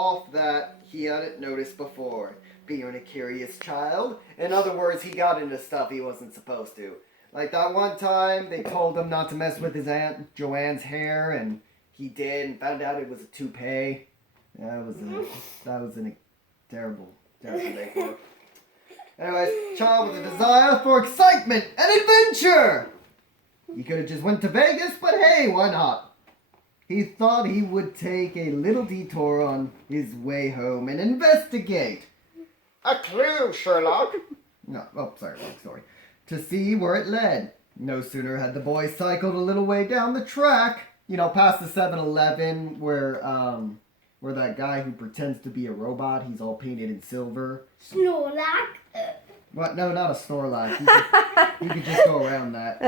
off that he hadn't noticed before. Being a curious child. In other words, he got into stuff he wasn't supposed to. Like that one time, they told him not to mess with his Aunt Joanne's hair, and he did, and found out it was a toupee. That was a terrible day for him. Anyways, child with a desire for excitement and adventure! He could have just went to Vegas, but hey, why not? He thought he would take a little detour on his way home and investigate. A clue, Sherlock. No, wrong story. To see where it led. No sooner had the boy cycled a little way down the track, past the 7-Eleven where that guy who pretends to be a robot, he's all painted in silver. Snorlax? What? No, not a Snorlax. You could just go around that.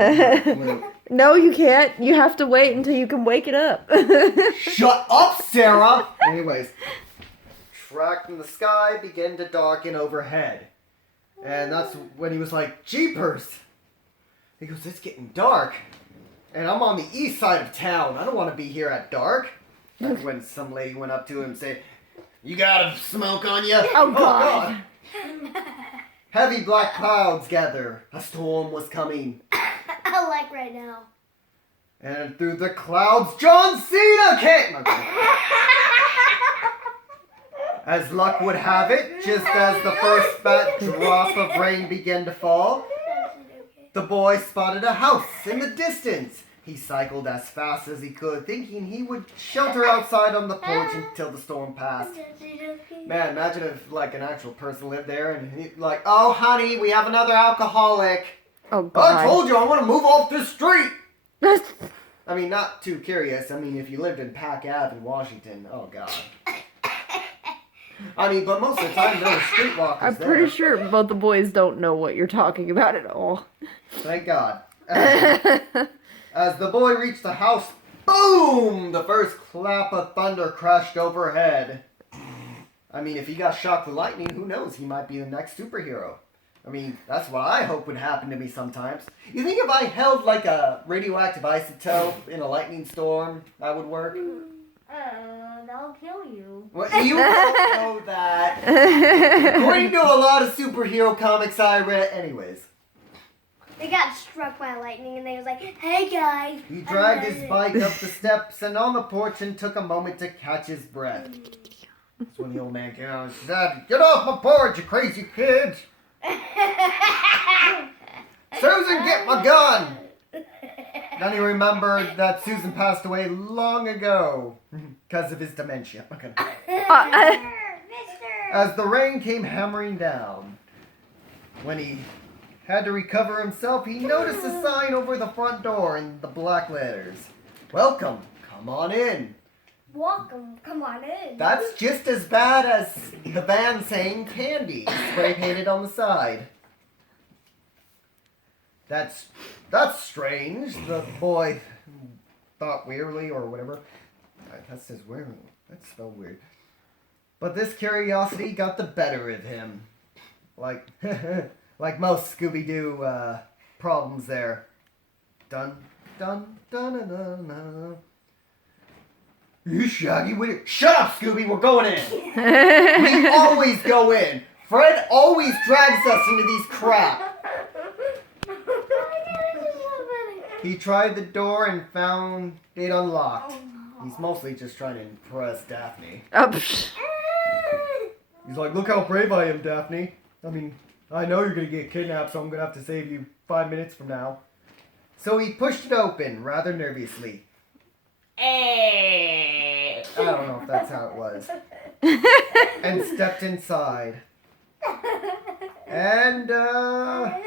No, you can't. You have to wait until you can wake it up. Shut up, Sarah! Anyways, track in the sky began to darken overhead. And that's when he was like, Jeepers! He goes, it's getting dark. And I'm on the east side of town. I don't want to be here at dark. That's when some lady went up to him and said, you got a smoke on you? Oh, God. Heavy black clouds gather. A storm was coming. Like right now. And through the clouds, John Cena came! Okay. As luck would have it, just as the first fat drop of rain began to fall, the boy spotted a house in the distance. He cycled as fast as he could, thinking he would shelter outside on the porch until the storm passed. Man, imagine if an actual person lived there and he'd oh honey, we have another alcoholic. Oh, God. I told you I want to move off this street. I mean, not too curious. I mean, if you lived in Pack Ave in Washington, oh God. I mean, but most of the time there were streetwalkers I'm there. pretty sure both the boys don't know what you're talking about at all. Thank God. As the boy reached the house, boom! The first clap of thunder crashed overhead. I mean, if he got shocked with lightning, who knows? He might be the next superhero. I mean, that's what I hope would happen to me sometimes. You think if I held a radioactive isotope in a lightning storm, that would work? That'll kill you. Well, you don't know that. According to a lot of superhero comics I read, anyways. They got struck by lightning and they was like, hey guys. He dragged his bike up the steps and on the porch and took a moment to catch his breath. That's when the old man came out and said, get off my porch, you crazy kids! Susan, get my gun! Then he remembered that Susan passed away long ago because of his dementia. Okay. As the rain came hammering down, when he had to recover himself, he noticed a sign over the front door in the black letters. Welcome, come on in. Welcome, come on in. That's just as bad as the van saying candy, spray painted on the side. That's strange, the boy thought wearily, or whatever. That says weird. That's spelled weird. But this curiosity got the better of him. Like most Scooby-Doo problems there. Dun, dun, dun, dun, dun, dun. You Shaggy, shut up, Scooby, we're going in. We always go in. Fred always drags us into these crap. He tried the door and found it unlocked. He's mostly just trying to impress Daphne. He's like, look how brave I am, Daphne. I mean, I know you're going to get kidnapped, so I'm going to have to save you 5 minutes from now. So he pushed it open rather nervously. I don't know if that's how it was. And stepped inside. And a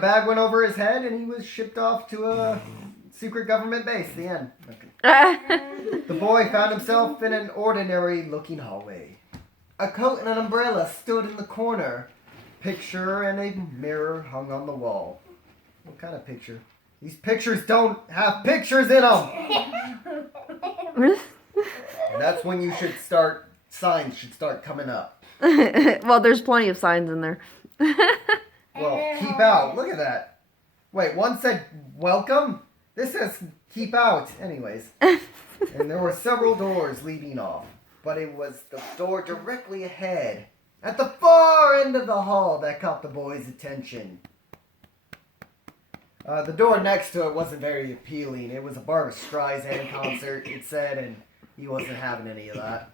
bag went over his head, and he was shipped off to a secret government base. The end. Okay. The boy found himself in an ordinary-looking hallway. A coat and an umbrella stood in the corner. Picture and a mirror hung on the wall. What kind of picture? These pictures don't have pictures in them! And that's when signs should start coming up. Well, there's plenty of signs in there. Well, keep out. Look at that. Wait, one said welcome? This says keep out. Anyways. And there were several doors leading off. but it was the door directly ahead, at the far end of the hall, that caught the boy's attention. The door next to it wasn't very appealing. It was a Barbra Streisand concert, it said, and he wasn't having any of that.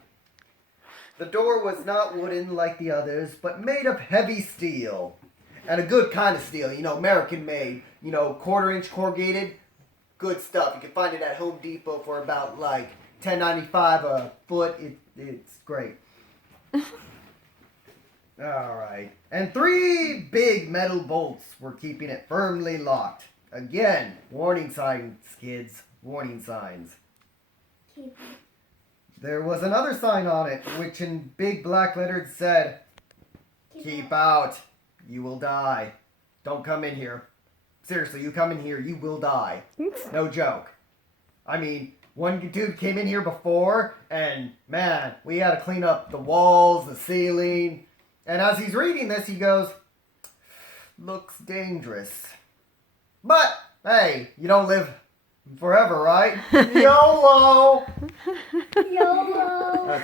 The door was not wooden like the others, but made of heavy steel. And a good kind of steel, American made, 1/4-inch corrugated. Good stuff. You can find it at Home Depot for about like $10.95 a foot. It's great. Alright. And 3 big metal bolts were keeping it firmly locked. Again, warning signs, kids. Warning signs. There was another sign on it, which in big black letters said, "Keep out. You will die. Don't come in here. Seriously, you come in here, you will die." No joke. I mean, one dude came in here before, and man, we had to clean up the walls, the ceiling. And as he's reading this, he goes, "Looks dangerous. But, hey, you don't live forever, right?" YOLO! YOLO.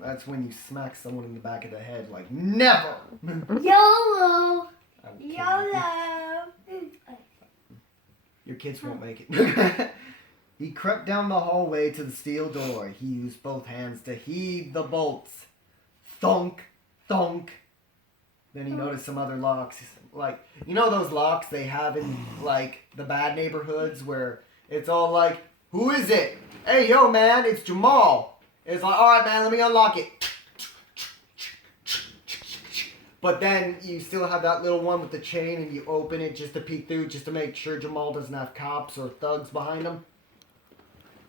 That's when you smack someone in the back of the head, like, never! YOLO. I'm kidding. YOLO. Your kids won't make it. He crept down the hallway to the steel door. He used both hands to heave the bolts. Thunk, thunk. Then he noticed some other locks. Like, those locks they have in, like, the bad neighborhoods where it's all like, "Who is it? Hey, yo, man, it's Jamal." It's like, "All right, man, let me unlock it." But then you still have that little one with the chain, and you open it just to peek through, just to make sure Jamal doesn't have cops or thugs behind him.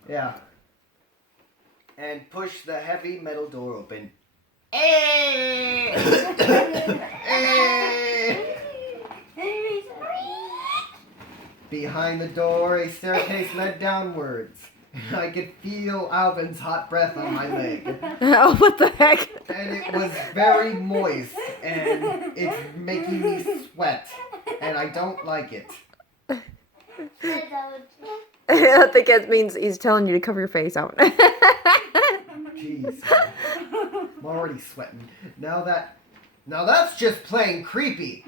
Yeah. And push the heavy metal door open. Behind the door, a staircase led downwards. I could feel Alvin's hot breath on my leg. Oh, what the heck? And it was very moist, and it's making me sweat, and I don't like it. I think it means he's telling you to cover your face out. Jeez, I'm already sweating. Now that's just plain creepy.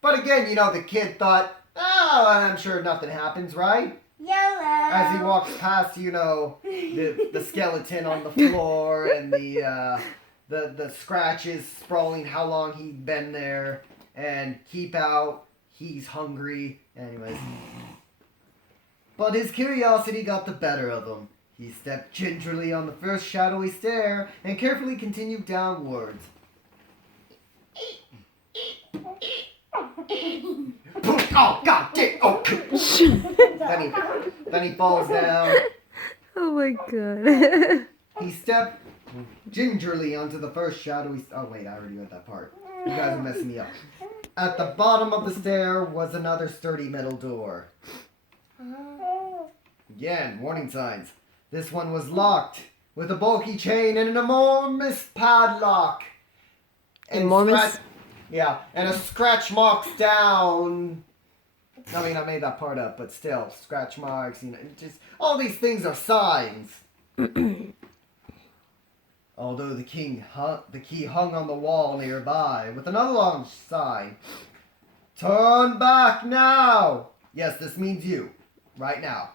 But again, the kid thought, "Oh, I'm sure nothing happens, right?" YOLO. As he walks past, the skeleton on the floor and the scratches sprawling how long he'd been there, and keep out, he's hungry. Anyways. But his curiosity got the better of him. He stepped gingerly on the first shadowy stair and carefully continued downwards. Oh, God damn! Oh. Then he falls down. Oh my god. He stepped gingerly onto the first shadowy... Oh, wait, I already read that part. You guys are messing me up. At the bottom of the stair was another sturdy metal door. Again, warning signs. This one was locked with a bulky chain and an enormous padlock. Enormous? And a scratch marks down. I mean, I made that part up, but still, scratch marks, just all these things are signs. Although the key hung on the wall nearby with another long sign. "Turn back now!" Yes, this means you, right now.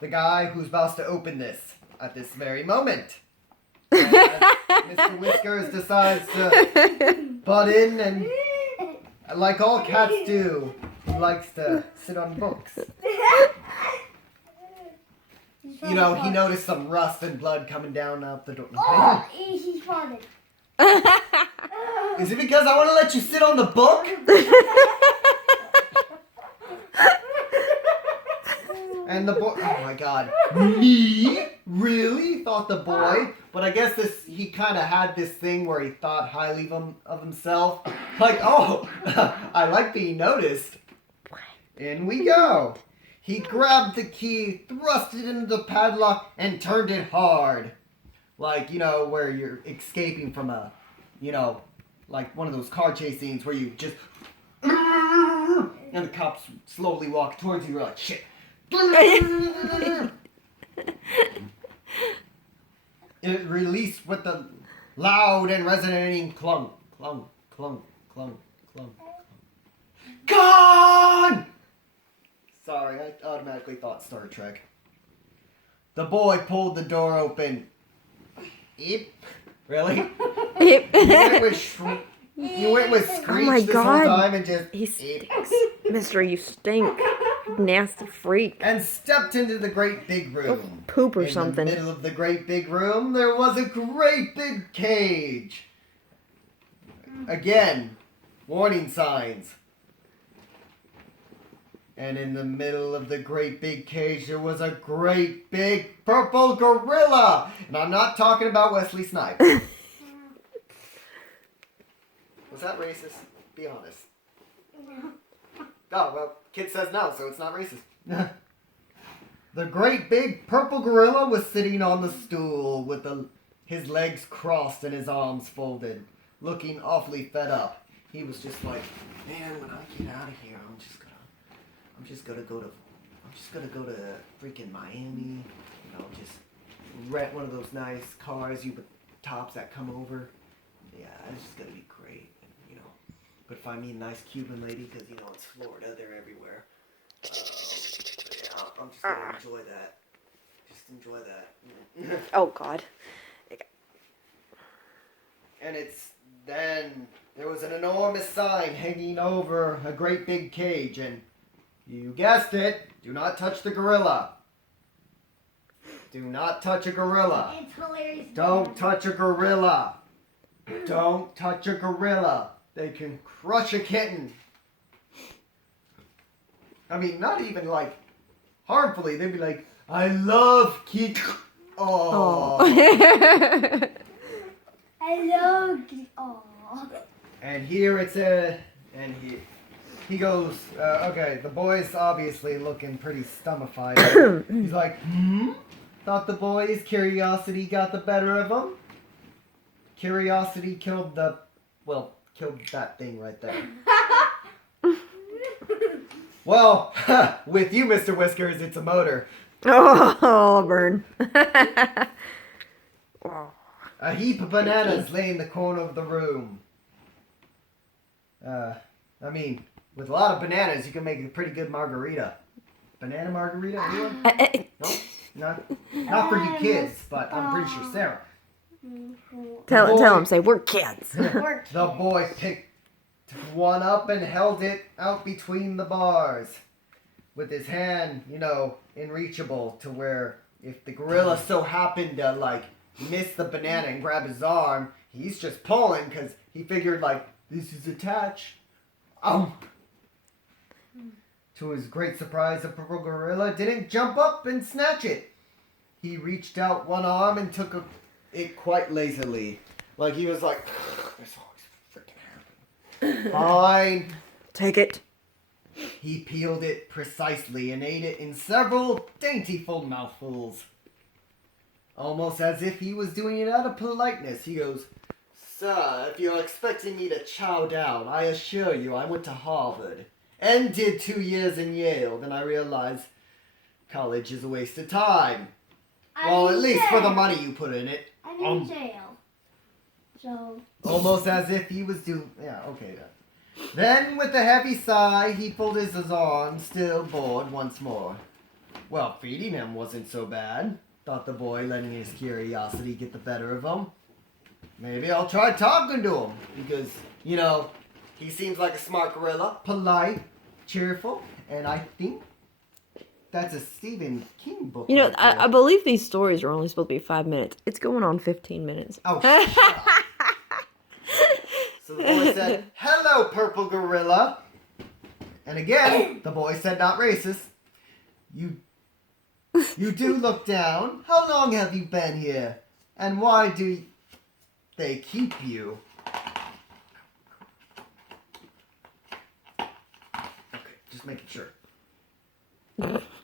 The guy who's about to open this at this very moment. And Mr. Whiskers decides to butt in, and like all cats do, he likes to sit on books. He noticed some rust and blood coming down out the door. Oh, he farted. Is it because I want to let you sit on the book? And the boy, oh my god, me? Really? Thought the boy. But I guess he kind of had this thing where he thought highly of himself. Like, oh, I like being noticed. In we go. He grabbed the key, thrust it into the padlock, and turned it hard. Like, where you're escaping from a, like one of those car chase scenes where you just, and the cops slowly walk towards you. You're like, shit. it released with the loud and resonating clunk, clunk, clunk, clunk, clunk. Gone! Sorry, I automatically thought Star Trek. The boy pulled the door open. Eep. Really? You went with Screech Oh my this God. whole time and just He eep. stinks. Mister, you stink. Nasty freak. And stepped into the great big room. Poop or In something. the middle of the great big room, there was a great big cage. Again, warning signs. And in the middle of the great big cage, there was a great big purple gorilla. And I'm not talking about Wesley Snipes. Was that racist? Be honest. Oh, well, kid says no, so it's not racist. The great big purple gorilla was sitting on the stool with his legs crossed and his arms folded, looking awfully fed up. He was just like, man, when I get out of here, I'm just gonna go to freaking Miami, just rent one of those nice cars with tops that come over. Yeah, it's just gonna be great. But find me a nice Cuban lady, because, it's Florida. They're everywhere. Yeah, I'm just going to enjoy that. Just enjoy that. Oh, God. And then there was an enormous sign hanging over a great big cage, and you guessed it, do not touch the gorilla. Do not touch a gorilla. It's hilarious. Don't touch a gorilla. Don't touch a gorilla. They can crush a kitten. I mean, not even harmfully. They'd be like, I love kittens. Oh. I love. Oh. And here it's and he goes, okay, the boy's obviously looking pretty stummified. He's like, thought the boy's curiosity got the better of him. Curiosity killed that thing right there. Well, with you, Mr. Whiskers, it's a motor. Oh, burn. A heap of bananas lay in the corner of the room. With a lot of bananas, you can make a pretty good margarita. Banana margarita, anyone? Nope. Not for you kids, but I'm pretty sure Sarah. Tell him, say, we're kids. The boy picked one up and held it out between the bars with his hand, unreachable to where if the gorilla so happened to miss the banana and grab his arm, he's just pulling because he figured this is attached. To his great surprise, the purple gorilla didn't jump up and snatch it. He reached out one arm and took it quite lazily. He was like, this always freaking happens. Fine. Take it. He peeled it precisely and ate it in several daintiful mouthfuls. Almost as if he was doing it out of politeness, he goes, Sir, if you're expecting me to chow down, I assure you I went to Harvard and did 2 years in Yale. Then I realized college is a waste of time. Well, at least for the money you put in it. I'm in jail. So. Almost as if he was doing... Yeah, okay then. Then, with a heavy sigh, he folded his arms, still bored once more. Well, feeding him wasn't so bad, thought the boy, letting his curiosity get the better of him. Maybe I'll try talking to him, because, he seems like a smart gorilla, polite, cheerful, and I think that's a Stephen King book. Right there. I believe these stories are only supposed to be 5 minutes. It's going on 15 minutes. Oh, shut up. So the boy said, hello, purple gorilla. And again, the boy said, not racist. You do look down. How long have you been here? And why do they keep you? Okay, just making sure.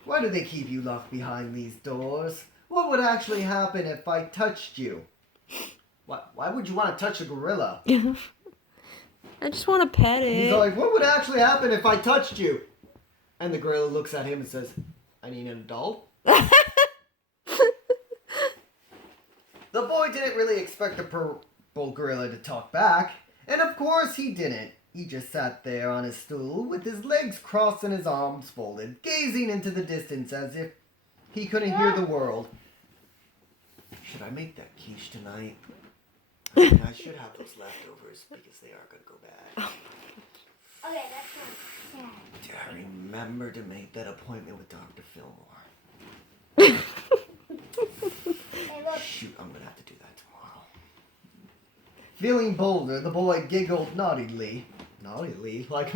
Why do they keep you locked behind these doors? What would actually happen if I touched you? Why would you want to touch a gorilla? I just want to pet it. He's like, what would actually happen if I touched you? And the gorilla looks at him and says, I need an adult. The boy didn't really expect the purple gorilla to talk back, and of course he didn't. He just sat there on his stool with his legs crossed and his arms folded, gazing into the distance as if he couldn't hear the world. Should I make that quiche tonight? I mean, I should have those leftovers because they are going to go bad. Okay, that's fine. Do I remember to make that appointment with Dr. Fillmore? Hey, look. Shoot, I'm going to have to do that tomorrow. Feeling bolder, the boy giggled naughtily. Naughtily? Like...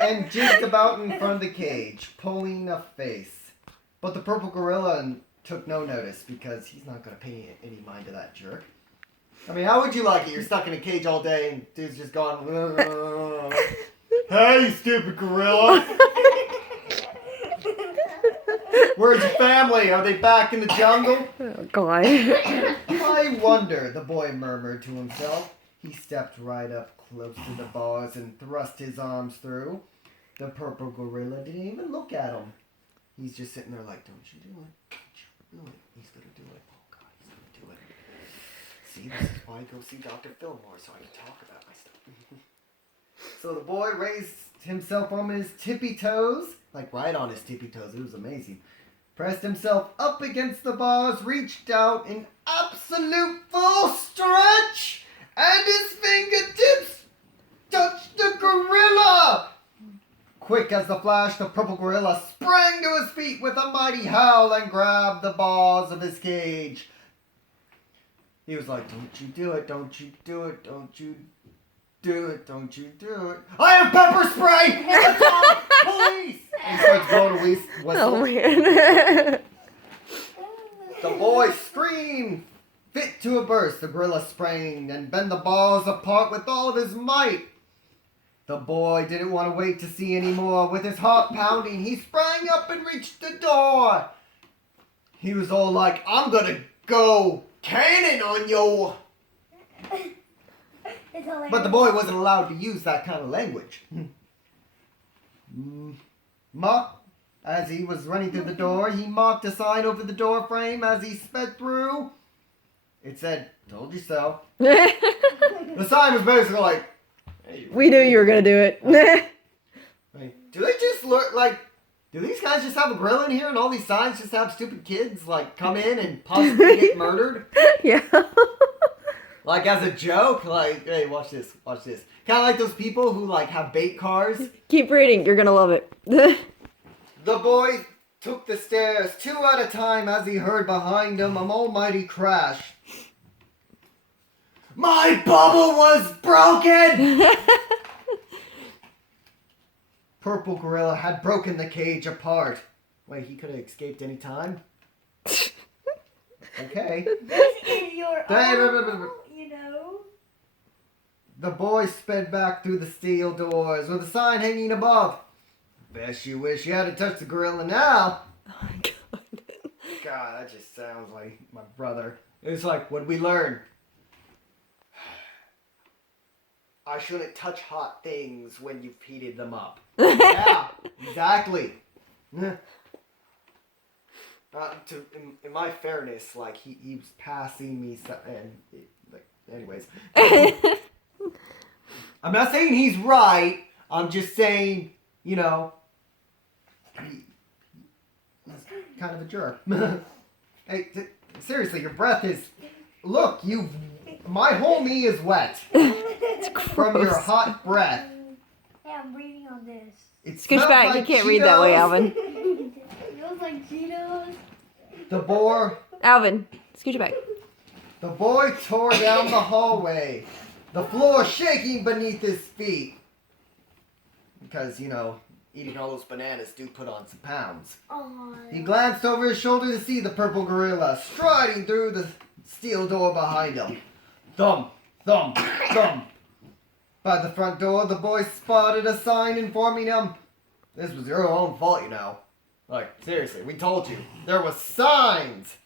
and jigged about in front of the cage, pulling a face. But the purple gorilla took no notice because he's not going to pay any mind to that jerk. I mean, how would you like it? You're stuck in a cage all day and dude's just going, hey, you stupid gorilla. Where's your family? Are they back in the jungle? Oh, God. I wonder, the boy murmured to himself. He stepped right up close to the bars and thrust his arms through. The purple gorilla didn't even look at him. He's just sitting there like, don't you do it. Don't you do it. He's going to do it. Oh, God, he's going to do it. See, this is why I go see Dr. Fillmore, so I can talk about my stuff. So the boy raised himself on his tippy toes, like right on his tippy toes. It was amazing. Pressed himself up against the bars, reached out in absolute full stretch, and his fingertips touched the gorilla. Quick as the flash, the purple gorilla sprang to his feet with a mighty howl and grabbed the bars of his cage. He was like, don't you do it, don't you do it, don't you do it, don't you do it. I have pepper spray! Police! And he starts blowing a whistle. Oh, man. The boy screamed, fit to a burst. The gorilla sprang and bent the bars apart with all of his might. The boy didn't want to wait to see any more. With his heart pounding, he sprang up and reached the door. He was all like, I'm gonna go cannon on you. It's hilarious. But the boy wasn't allowed to use that kind of language. As he was running through the door, he marked a sign over the door frame as he sped through. It said, told you so. The sign was basically like, hey, We knew you were going to do it. do they just look like, do these guys just have a grill in here and all these signs just have stupid kids like come in and possibly get murdered? Yeah. Like as a joke? Like, hey, watch this, watch this. Kind of like those people who like have bait cars. Keep reading. You're going to love it. The boy took the stairs 2 at a time as he heard behind him an almighty crash. My bubble was broken! Purple Gorilla had broken the cage apart. Wait, he could have escaped any time? Okay. This is your Hey, own, you know. The boy sped back through the steel doors with a sign hanging above. Best you wish you hadn't touched the gorilla now. Oh, my God. God, that just sounds like my brother. It's like, what'd we learn? I shouldn't touch hot things when you've heated them up. Yeah, exactly. In my fairness, like he was passing me anyways. I'm not saying he's right. I'm just saying, you know, he's kind of a jerk. Hey, seriously, your breath is. Look, my whole knee is wet from your hot breath. Hey, I'm reading on this. It Scooch smells back. like You can't read that way, Cheetos. Alvin. It smells like Cheetos. Alvin, scooch back. The boy tore down the hallway, the floor shaking beneath his feet. Because, you know, eating all those bananas do put on some pounds. Oh. He glanced over his shoulder to see the purple gorilla striding through the steel door behind him. Thump, thump, thump. By the front door, the boy spotted a sign informing him, this was your own fault, you know. Like, seriously, we told you. There was signs!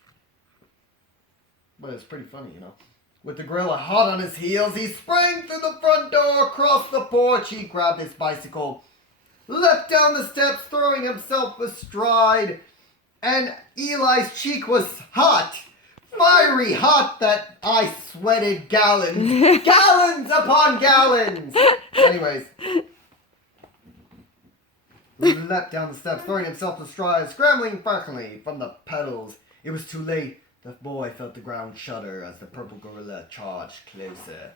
But it's pretty funny, you know. With the gorilla hot on his heels, he sprang through the front door, across the porch. He grabbed his bicycle, leapt down the steps, throwing himself astride, and Eli's cheek was hot. Fiery hot that I sweated gallons. Gallons upon gallons! Anyways. Leapt down the steps, throwing himself astride, scrambling frantically from the pedals. It was too late. The boy felt the ground shudder as the purple gorilla charged closer.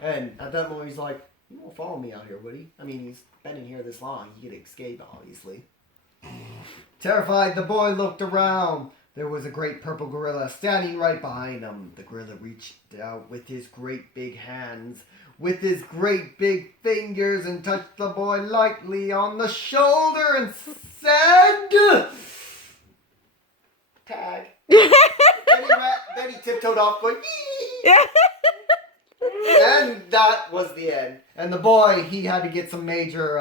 And at that moment, he's like, "He won't follow me out here, would he? I mean, he's been in here this long. He could escape, obviously." Terrified, the boy looked around. There was a great purple gorilla standing right behind him. The gorilla reached out with his great big hands, with his great big fingers, and touched the boy lightly on the shoulder and said, "Tag." Then he tiptoed off going, "Yee!" And that was the end. And the boy, he had to get some major